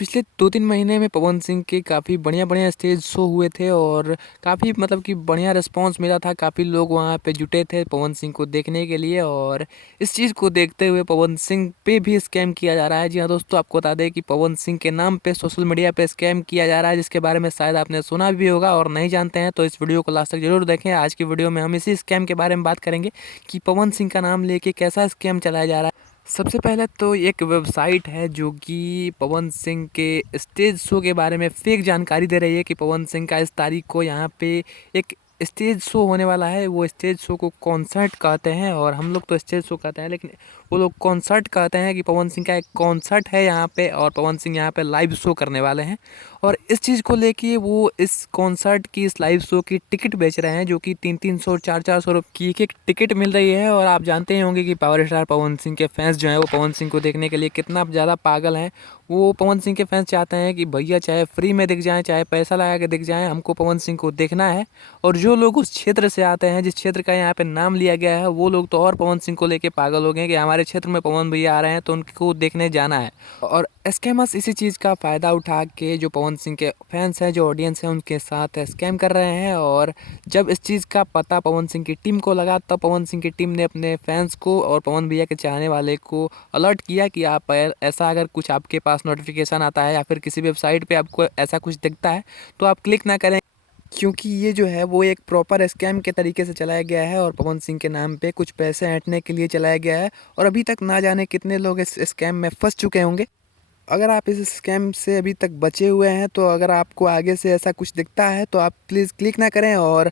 पिछले 2-3 महीने में पवन सिंह के काफ़ी बढ़िया-बढ़िया स्टेज शो हुए थे और काफ़ी मतलब कि बढ़िया रिस्पॉन्स मिला था। काफ़ी लोग वहाँ पे जुटे थे पवन सिंह को देखने के लिए और इस चीज़ को देखते हुए पवन सिंह पे भी स्कैम किया जा रहा है। जी हाँ दोस्तों, आपको बता दें कि पवन सिंह के नाम पे सोशल मीडिया पे स्कैम किया जा रहा है, जिसके बारे में शायद आपने सुना भी होगा और नहीं जानते हैं तो इस वीडियो को लास्ट तक ज़रूर देखें। आज की वीडियो में हम इसी स्कैम के बारे में बात करेंगे कि पवन सिंह का नाम लेके कैसा स्कैम चलाया जा रहा है। सबसे पहले तो एक वेबसाइट है जो कि पवन सिंह के स्टेज शो के बारे में फेक जानकारी दे रही है कि पवन सिंह का इस तारीख को यहाँ पे एक स्टेज शो होने वाला है। वो स्टेज शो को कॉन्सर्ट कहते हैं और हम लोग तो स्टेज शो कहते हैं, लेकिन वो लोग कॉन्सर्ट कहते हैं कि पवन सिंह का एक कॉन्सर्ट है यहाँ पे और पवन सिंह यहाँ पे लाइव शो करने वाले हैं। और इस चीज़ को लेके वो इस कॉन्सर्ट की, इस लाइव शो की टिकट बेच रहे हैं, जो कि 300-300 400-400 रुपये की एक टिकट मिल रही है। और आप जानते ही होंगे कि पावर स्टार पवन सिंह के फैंस जो हैं वो पवन सिंह को देखने के लिए कितना ज़्यादा पागल हैं। वो पवन सिंह के फैंस चाहते हैं कि भैया चाहे फ्री में दिख जाएँ, चाहे पैसा लगा के दिख जाएँ, हमको पवन सिंह को देखना है। और जो लोग उस क्षेत्र से आते हैं, जिस क्षेत्र का यहाँ पे नाम लिया गया है, वो लोग तो और पवन सिंह को लेके पागल हो गए हैं कि हमारे क्षेत्र में पवन भैया आ रहे हैं तो उनको देखने जाना है। और स्कैमर्स इसी चीज़ का फ़ायदा उठा के जो पवन सिंह के फैंस हैं, जो ऑडियंस हैं, उनके साथ स्कैम कर रहे हैं। और जब इस चीज़ का पता पवन सिंह की टीम को लगा, तब पवन सिंह की टीम ने अपने फैंस को और पवन भैया के चाहने वाले को अलर्ट किया कि आप ऐसा अगर कुछ आपके पास नोटिफिकेशन आता है या फिर किसी वेबसाइट पे आपको ऐसा कुछ दिखता है तो आप क्लिक ना करें, क्योंकि ये जो है वो एक प्रॉपर स्कैम के तरीके से चलाया गया है और पवन सिंह के नाम पे कुछ पैसे ऐंठने के लिए चलाया गया है। और अभी तक ना जाने कितने लोग इस स्कैम में फंस चुके होंगे। अगर आप इस स्कैम से अभी तक बचे हुए हैं तो अगर आपको आगे से ऐसा कुछ दिखता है तो आप प्लीज़ क्लिक ना करें। और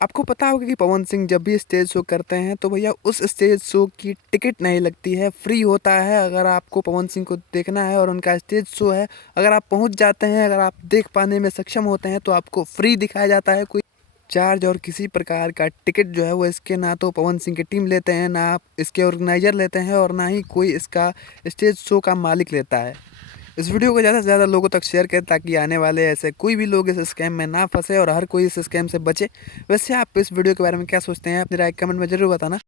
आपको पता होगा कि पवन सिंह जब भी स्टेज शो करते हैं तो भैया उस स्टेज शो की टिकट नहीं लगती है, फ्री होता है। अगर आपको पवन सिंह को देखना है और उनका स्टेज शो है, अगर आप पहुंच जाते हैं, अगर आप देख पाने में सक्षम होते हैं तो आपको फ्री दिखाया जाता है। कोई चार्ज और किसी प्रकार का टिकट जो है वो इसके ना तो पवन सिंह की टीम लेते हैं, ना इसके ऑर्गेनाइजर लेते हैं और ना ही कोई इसका स्टेज शो का मालिक लेता है। इस वीडियो को ज़्यादा से ज़्यादा लोगों तक शेयर करें ताकि आने वाले ऐसे कोई भी लोग इस स्कैम में ना फंसे और हर कोई इस स्कैम से बचे। वैसे आप इस वीडियो के बारे में क्या सोचते हैं? अपनी राय कमेंट में ज़रूर बताना।